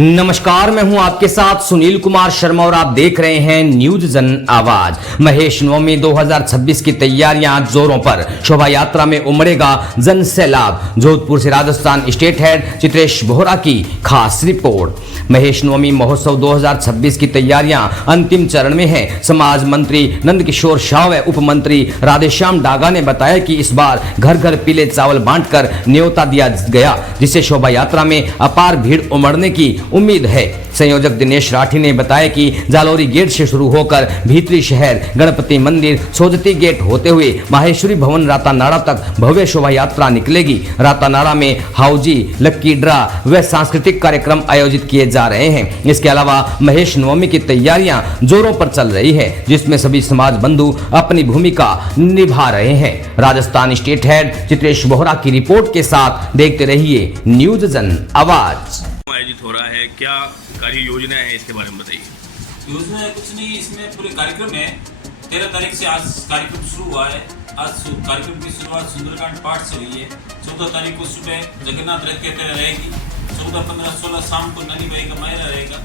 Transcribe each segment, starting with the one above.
नमस्कार, मैं हूं आपके साथ सुनील कुमार शर्मा और आप देख रहे हैं न्यूज जन आवाज। महेश नवमी 2026 की तैयारियां जोरों पर, शोभा यात्रा में उमड़ेगा जन सैलाब। जोधपुर से राजस्थान स्टेट हेड चित्रेश बोहरा की खास रिपोर्ट। महेश नवमी महोत्सव 2026 की तैयारियां अंतिम चरण में है। समाज मंत्री नंदकिशोर शाह व उप मंत्री राधेश्याम डागा ने बताया कि इस बार घर घर पीले चावल बांटकर न्योता दिया गया, जिससे शोभा यात्रा में अपार भीड़ उमड़ने की उम्मीद है। संयोजक दिनेश राठी ने बताया कि जालोरी गेट से शुरू होकर भीतरी शहर, गणपति मंदिर, सोजती गेट होते हुए माहेश्वरी भवन रातानाड़ा तक भव्य शोभा यात्रा निकलेगी। रातानाड़ा में हाउजी, लक्की ड्रा व सांस्कृतिक कार्यक्रम आयोजित किए जा रहे हैं। इसके अलावा महेश नवमी की तैयारियां जोरों पर चल रही है, जिसमें सभी समाज बंधु अपनी भूमिका निभा रहे हैं। राजस्थान स्टेट हेड चित्रेश बोहरा की रिपोर्ट के साथ देखते रहिए न्यूज जन आवाज। आयोजित हो रहा है, क्या कार्य योजना है, इसके बारे में बताइए। योजना है कुछ नहीं, इसमें पूरे कार्यक्रम है। 13 तारीख से आज कार्यक्रम शुरू हुआ है। आज कार्यक्रम की शुरुआत सुंदरकांड पाठ से हुई है। 14 तारीख को सुबह जगन्नाथ रथ यात्रा रहेगी। 14, 15, 16 शाम को ननी बाई का मायरा रहेगा।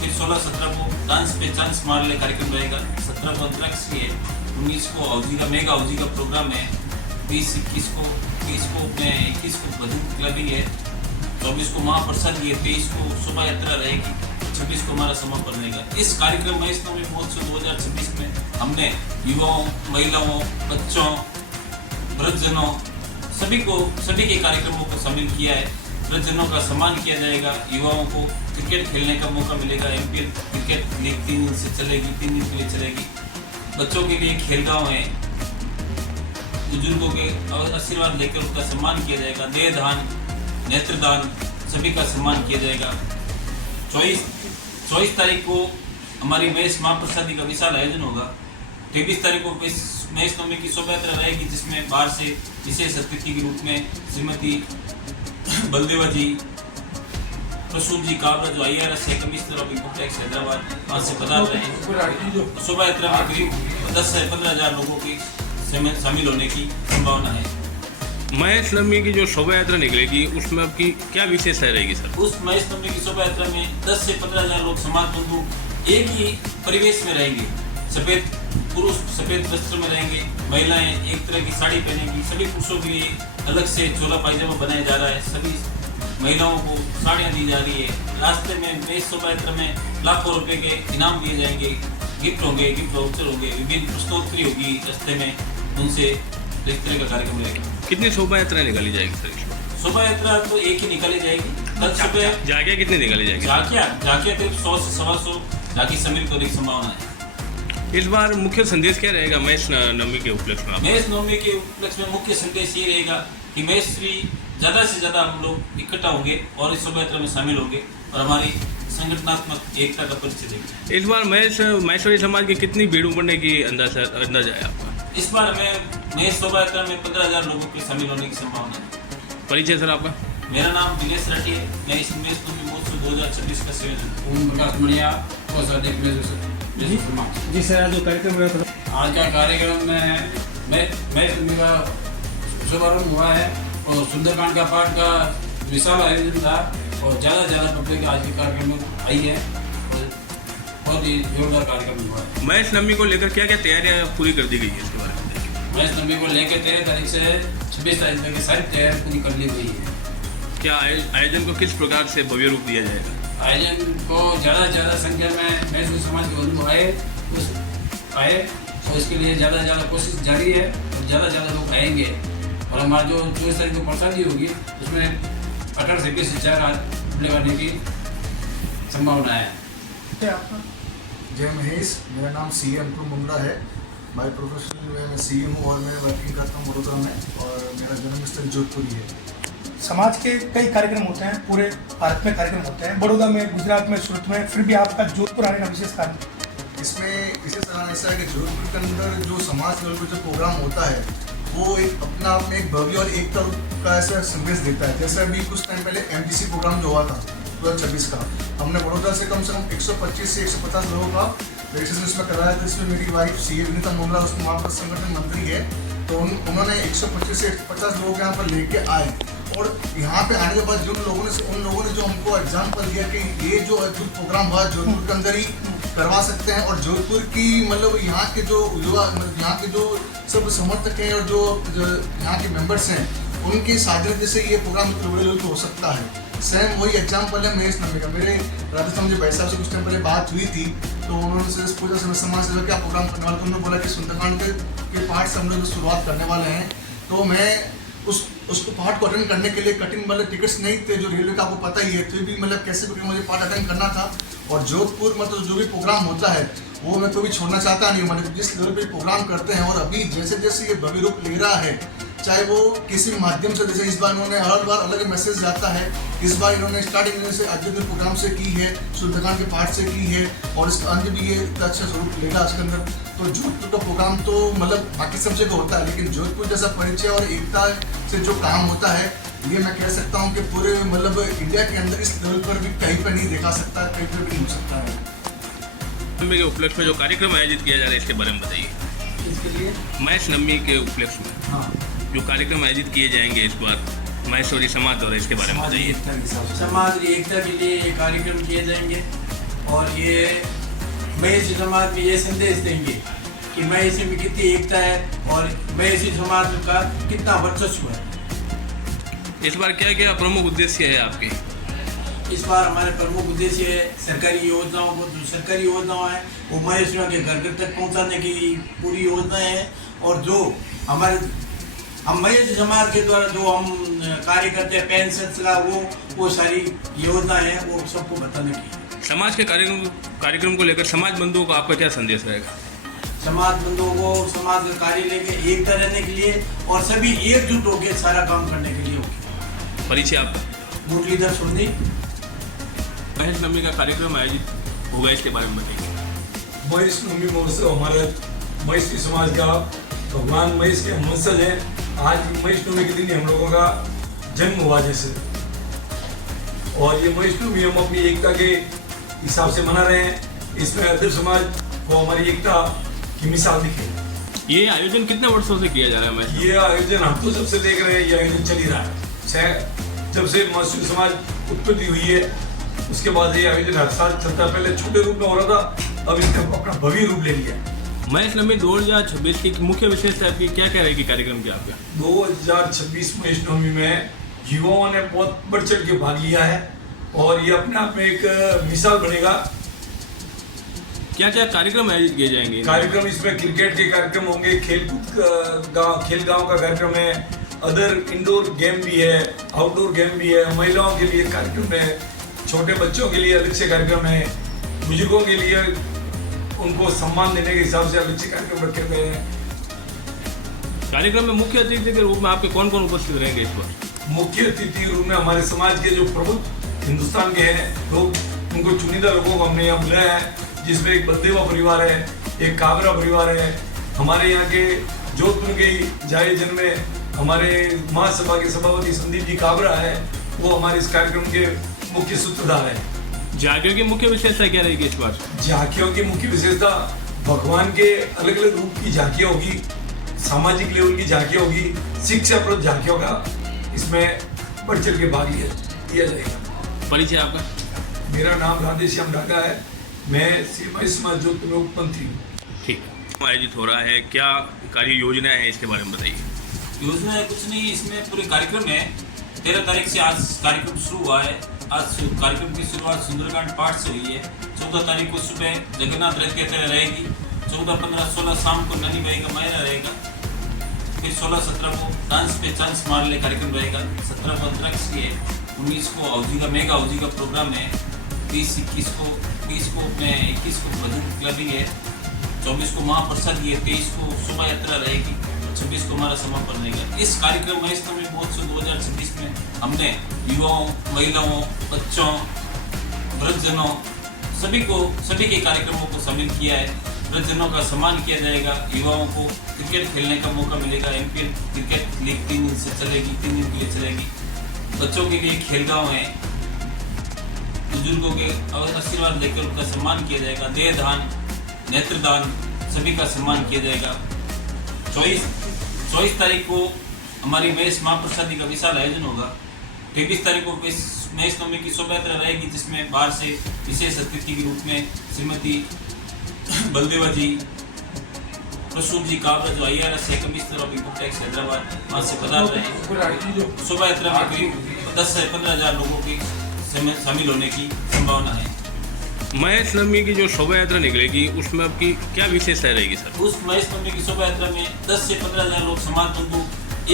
फिर 16, 17 को डांस पे चांस मार ले कार्यक्रम रहेगा। 17 को अंतरिक्ष है। 19 को हौजी का मेगा हौजी का प्रोग्राम है। 20, 21 को 21 को भजन क्लबिंग है। 24 को महाप्रसाद है। 23 को शोभा यात्रा रहेगी। 26 को हमारा समापन रहेगा। इस कार्यक्रम महेश नवमी महोत्सव 2026 में हमने युवाओं, महिलाओं, बच्चों, वृद्धजनों सभी के कार्यक्रमों को शामिल किया है। वृद्धजनों का सम्मान किया जाएगा। युवाओं को क्रिकेट खेलने का मौका मिलेगा। MPL क्रिकेट लीग 3 दिन से चलेगी, 3 दिन के लिए चलेगी। बच्चों के लिए खेल गाँव है। बुजुर्गों के आशीर्वाद लेकर उनका सम्मान किया जाएगा। देहदान, नेत्रदान सभी का सम्मान किया जाएगा। 24 तारीख को हमारी महेश महाप्रसादी का विशाल आयोजन होगा। 23 तारीख को महेश नवमी की शोभा यात्रा रहेगी, जिसमें बाहर से विशेष अतिथि के रूप में श्रीमती बलदेवा जी, प्रसून जी काबरा जो IRS है, commissioner of income tax Hyderabad, वहाँ से पधार रहे हैं। शोभा यात्रा में करीब 10 से 15 हज़ार लोगों की शामिल होने की संभावना है। महेश नवमी की जो शोभा यात्रा निकलेगी उसमें आपकी क्या विशेषता रहेगी सर? उस महेश नवमी की शोभा यात्रा में 10 से 15 हज़ार लोग समाज बंधु एक ही परिवेश में रहेंगे। सफेद पुरुष सफेद वस्त्र में रहेंगे, महिलाएं एक तरह की साड़ी पहनेंगी। सभी पुरुषों के लिए अलग से चोला पायजामा बनाया जा रहा है। सभी महिलाओं को साड़ियाँ दी जा रही है। रास्ते में महेश शोभा यात्रा में लाखों रुपए के इनाम दिए जाएंगे, गिफ्ट होंगे, गिफ्ट वाउचर होंगे, विभिन्न प्रस्तोत्तरी होगी रास्ते में, उनसे इस तरह का कार्यक्रम रहेगा। कितनी शोभा यात्रा निकाली जाएगी सर? शोभा यात्रा तो एक ही निकाली जाएगी। कल सुबह जाके कितनी निकाली जाएगी? जाके करीब 100 से 125 जाके शामिल करने की संभावना है। इस बार मुख्य संदेश क्या रहेगा महेश नवमी के उपलक्ष्य में? महेश नवमी के उपलक्ष्य में मुख्य संदेश ये रहेगा कि महेश्वरी ज़्यादा से ज़्यादा हम लोग इकट्ठा होंगे और इस शोभा यात्रा में शामिल होंगे और हमारी संगठनात्मक एकता का परिचय देंगे। इस बार महेश्वरी समाज की कितनी भीड़ उमड़ने की अंदाजा है आपका? इस बार हमें महेश शोभा यात्रा में 15,000 लोगों के शामिल होने की संभावना है। परिचय सर आपका? मेरा नाम दिनेश राठी है। मैं इस महेश नवमी महोत्सव 2026 का जी सर, आज जो कार्यक्रम हुआ था, आज का कार्यक्रम में महेश नवमी का शुभारंभ हुआ है और सुंदरकांड का पाठ का विशाल आयोजन था और ज़्यादा पब्लिक आज के कार्यक्रम में आई है और बहुत ही जोरदार कार्यक्रम हुआ है। महेश नवमी को लेकर क्या क्या तैयारियां पूरी कर दी गई है, इसके बारे में? महेश नवमी को लेकर 13 तारीख से 26 तारीख तक की सारी तैयारी पूरी कर ली गई है। क्या आयोजन को किस प्रकार से भव्य रूप दिया जाएगा? आयोजन को ज़्यादा संख्या में महेश समाज के बंधु आए और इसके लिए ज़्यादा कोशिश जारी है और ज़्यादा लोग आएंगे। और हमारा जो 24 तारीख को प्रसादी होगी उसमें 18 से 20 से 4 हाथ लगाने की संभावना है। जय महेश, मेरा नाम CA अंकुर मुंडा है। बाय प्रोफेशनल मैं CA हूँ और मैं वर्किंग करता हूँ वडोदरा में और मेरा जन्मस्थल जोधपुर ही है। समाज के कई कार्यक्रम होते हैं, पूरे भारत में कार्यक्रम होते हैं, बड़ौदा में, गुजरात में, सूरत में, फिर भी आपका जोधपुर आने का विशेष कारण? इसमें विशेष कारण ऐसा है कि जोधपुर के अंदर जो समाज लेवल पर जो प्रोग्राम होता है वो एक अपना आप में एक भव्य और एकता का ऐसा संदेश देता है। जैसे अभी कुछ टाइम पहले MDC प्रोग्राम जो हुआ था 2026 का, हमने बड़ौदा से कम 125 से 150 लोगों का रजिस्ट्रेशन इसमें कराया था। इसमें मेरी वाइफ CA विनीता मोमला उसमें वहाँ पर संगठन मंत्री है, तो उन्होंने 125 से 150 लोगों के यहाँ पर लेके आए और यहाँ पे आने के बाद जो उन लोगों ने जो हमको एग्जाम्पल दिया कि ये जो अद्भुत प्रोग्राम हुआ जोधपुर के अंदर ही करवा सकते हैं, और जोधपुर की मतलब यहाँ के जो युवा यहाँ के जो सब समर्थक हैं और जो यहाँ के मेंबर्स हैं उनके साझेदारी से ये प्रोग्राम बड़े लेवल पे हो सकता है। सेम वही एग्जाम्पल है महेश नम्बी का। मेरे राजस्थान में भाई साहब से कुछ टाइम पहले बात हुई थी, तो उन्होंने से पूछा समाज सेवा क्या प्रोग्राम करने वाले, तो उन्होंने बोला कि सुंदरकांड के पार्ट से हम लोग शुरुआत करने वाले हैं। तो मैं उसको पार्ट को अटेंड करने के लिए कटिंग वाले टिकट्स नहीं थे, जो रेलवे का आपको पता ही है, तो भी मतलब कैसे भी मुझे पार्ट अटेंड करना था। और जोधपुर मतलब जो भी प्रोग्राम होता है वो मैं कभी छोड़ना चाहता नहीं, मतलब जिस लेवल पे प्रोग्राम करते हैं और अभी जैसे जैसे ये भव्य रूप ले रहा है, चाहे वो किसी भी माध्यम से, जैसे इस बार इन्होंने हर बार अलग मैसेज जाता है, इस बार इन्होंने स्टार्टिंग से अद्भुत प्रोग्राम से की है, सुंदरकांड के पार्ट से की है, और इसका अंत भी ये इतना अच्छा स्वरूप लेगा इसके अंदर। तो जोधपुर का प्रोग्राम तो मतलब बाकी सब जगह होता है, लेकिन जोधपुर जैसा परिचय और एकता से जो काम होता है, ये मैं कह सकता हूँ कि पूरे मतलब इंडिया के अंदर इस लेवल पर भी कहीं पर नहीं देखा सकता, कहीं पर भी नहीं हो सकता है। नवमी के उपलक्ष्य में जो कार्यक्रम आयोजित किया जा रहा है इसके बारे में बताइए। इसके लिए महेश नवमी के उपलक्ष्य में हाँ जो कार्यक्रम आयोजित किए जाएंगे इस बार महेश्वरी समाज द्वारा, इसके बारे में बताइए। समाज की एकता के लिए ये कार्यक्रम किए जाएंगे, और ये महेशी समाज में ये संदेश देंगे कि महेशी में कितनी एकता है और महेशी समाज का कितना वर्चस्व है। इस बार क्या क्या प्रमुख उद्देश्य है आपके? इस बार हमारे प्रमुख उद्देश्य है सरकारी योजनाओं को, जो सरकारी योजनाएं हैं वो महेशियों के घर घर तक पहुंचाने की पूरी योजनाएं हैं, और जो हम महेश समाज के द्वारा जो हम कार्य करते हैं पेंशन का, वो सारी योजनाएं हैं वो सबको बताने की। समाज के कार्यक्रम को लेकर समाज बंधुओं को आपका क्या संदेश रहेगा? समाज बंधुओं को समाज का कार्य लेके एकता रहने के लिए और सभी एकजुट होकर सारा काम करने के लिए होगी। परिचय आपका? मुरलीधर सोनी। महेश नवमी का कार्यक्रम आयोजित होगा, इसके बारे में बताइए। महेश नवमी महोत्सव हमारे महेशी समाज का भगवान महेश के वंशज हैं। आज महेश नवमी के दिन हम लोगों का जन्म हुआ जैसे, और ये महेश नवमी हम अपनी एकता के हिसाब से मना रहे हैं। इसमें अदर समाज को हमारी एकता की मिसाल दिखे। ये आयोजन कितने वर्षों से किया जा रहा है? ये आयोजन हम तो जब से देख रहे हैं, ये आयोजन चल ही रहा है। जब से महेश्वरी समाज उत्पत्ति हुई है उसके बाद ये आयोजन हर साल चलता है। पहले छोटे रूप में हो रहा था, अब इसने अपना भव्य रूप ले लिया। महेश नवमी 2026 की मुख्य विशेषता आपकी क्या क्या रहेगी कार्यक्रम की आपका? 2026 महेश नवमी में युवाओं ने बहुत बढ़ चढ़ के भाग लिया है, और ये अपने आप में एक मिसाल बनेगा। क्या क्या कार्यक्रम आयोजित किए जाएंगे? कार्यक्रम इसमें क्रिकेट के कार्यक्रम होंगे, खेल गांव का कार्यक्रम है, अदर इंडोर गेम भी है, आउटडोर गेम भी है, महिलाओं के लिए कार्यक्रम है, छोटे बच्चों के लिए अलग से कार्यक्रम है, बुजुर्गों के लिए उनको सम्मान देने के हिसाब से अलग से कार्यक्रम रखे गए हैं। कार्यक्रम में मुख्य अतिथि के रूप में आपके कौन कौन उपस्थित रहेंगे इस बार? मुख्य अतिथि के रूप में हमारे समाज के जो प्रमुख हिंदुस्तान के हैं लोग, उनको चुनिंदा लोगों को हमने यहाँ बुलाया है, जिसमें एक बलदेवा परिवार है, एक काबरा परिवार है, हमारे यहाँ के जोधपुर के जाए जन्मे हमारे महासभा के सभापति संदीप जी काबरा है, वो हमारे इस कार्यक्रम के मुख्य सूत्रधार है। झांकियों की मुख्य विशेषता क्या रहेगी इस बार? झांकियों की मुख्य विशेषता भगवान के अलग अलग रूप की झांकियाँ होगी, सामाजिक लेवल की झांकियाँ होगी, शिक्षाप्रद झांकियों का इसमें बढ़ चढ़ के भाग लिया जाएगा। परिचय आपका? मेरा नाम राधेश्याम ढाका है, मैं महेश समाज जोधपुर में उपमंत्री हूँ। ठीक, आयोजित हो रहा है, क्या कार्य योजना है इसके बारे में बताइए। योजना है कुछ नहीं, इसमें पूरे कार्यक्रम है। 13 तारीख से आज कार्यक्रम शुरू हुआ है। आज कार्यक्रम की शुरुआत सुंदरकांड पाठ से हुई है। 14 तारीख को सुबह जगन्नाथ रथ की तरह रहेगी, 14, 15, 16 शाम को ननी बाई का मायरा रहेगा, फिर 16, 17 को डांस पे चांस मारने कार्यक्रम रहेगा, 17 को अंतरिक्ष की है, 19 को अवजी का मेगा अवजी का प्रोग्राम है, 20 को अपने 21 को भजन क्लबिंग है, 24 को महाप्रसाद है, 23 को शोभा यात्रा रहेगी, 26 को हमारा समापन रहेगा। इस कार्यक्रम महेश नवमी महोत्सव 2026 में हमने युवाओं, महिलाओं, बच्चों, वृद्धजनों सभी के कार्यक्रमों को शामिल किया है। वृद्धजनों का सम्मान किया जाएगा, युवाओं को क्रिकेट खेलने का मौका मिलेगा। एमपीएल क्रिकेट लीग 3 दिन से चलेगी, 3 दिन के लिए चलेगी। बच्चों के लिए खेल गाँव है, बुजुर्गों के आशीर्वाद लेकर उनका सम्मान किया जाएगा। देहदान, नेत्रदान सभी का सम्मान किया जाएगा। 24 तारीख को हमारी महेश महाप्रसादी का विशाल आयोजन होगा। 23 तारीख को इस महेश नवमी की शोभा यात्रा रहेगी, जिसमें बाहर से विशेष अतिथि के रूप में श्रीमती बलदेवा जी, प्रसून जी काबरा जो IRS है commissioner of income tax Hyderabad, वहाँ से पधार रहे हैं। शोभा यात्रा में करीब 10 से 15 हज़ार लोगों की शामिल होने की संभावना है। महेश नवमी की जो शोभा यात्रा निकलेगी उसमें आपकी क्या विशेषता रहेगी सर? उस महेश नवमी की शोभा यात्रा में 10 से 15 हज़ार लोग समाज बंधु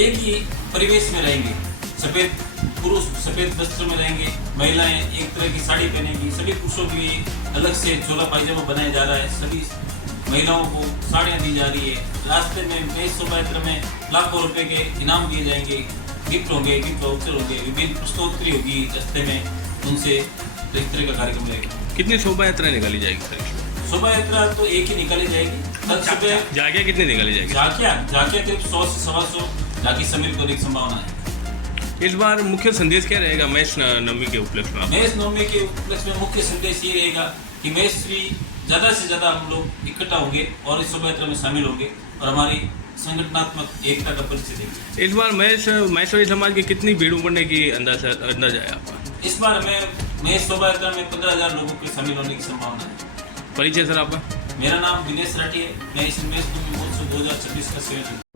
एक ही परिवेश में रहेंगे। सफेद पुरुष सफेद वस्त्र में रहेंगे, महिलाएं एक तरह की साड़ी पहनेंगी, सभी पुरुषों के लिए अलग से चोला पायजामा बनाया जा रहा है, सभी महिलाओं को साड़ियाँ दी जा रही है। रास्ते में महेश शोभा यात्रा में लाखों रुपए के इनाम दिए जाएंगे, गिफ्ट होंगे, गिफ्ट वाउचर होंगे, विभिन्न प्रश्नोत्तरी होगी रास्ते में, उनसे इस तरह का कार्यक्रम रहेगा। कितनी शोभा यात्रा निकाली जाएगी सर? शोभा यात्रा तो एक ही निकाली जाएगी। कल सुबह जाके कितनी निकाली जाएगी? जाके करीब 100 से 125 जाके सम्मिलित होने की संभावना है। इस बार मुख्य संदेश क्या रहेगा महेश नवमी के उपलक्ष्य में? महेश नवमी के उपलक्ष्य में मुख्य संदेश ये रहेगा कि महेश श्री ज़्यादा से ज़्यादा हम लोग इकट्ठा होंगे और इस शोभा यात्रा में शामिल होंगे और हमारी संगठनात्मक एकता का परिचय देंगे। इस बार महेश्वरी समाज की कितनी भीड़ उमड़ने की अंदाजा है आपका? इस बार हमें महेश शोभा यात्रा में 15,000 लोगों के शामिल होने की संभावना है। परिचय सर आपका? मेरा नाम दिनेश राठी है। मैं इस महेश नवमी महोत्सव 2026 का संयोजक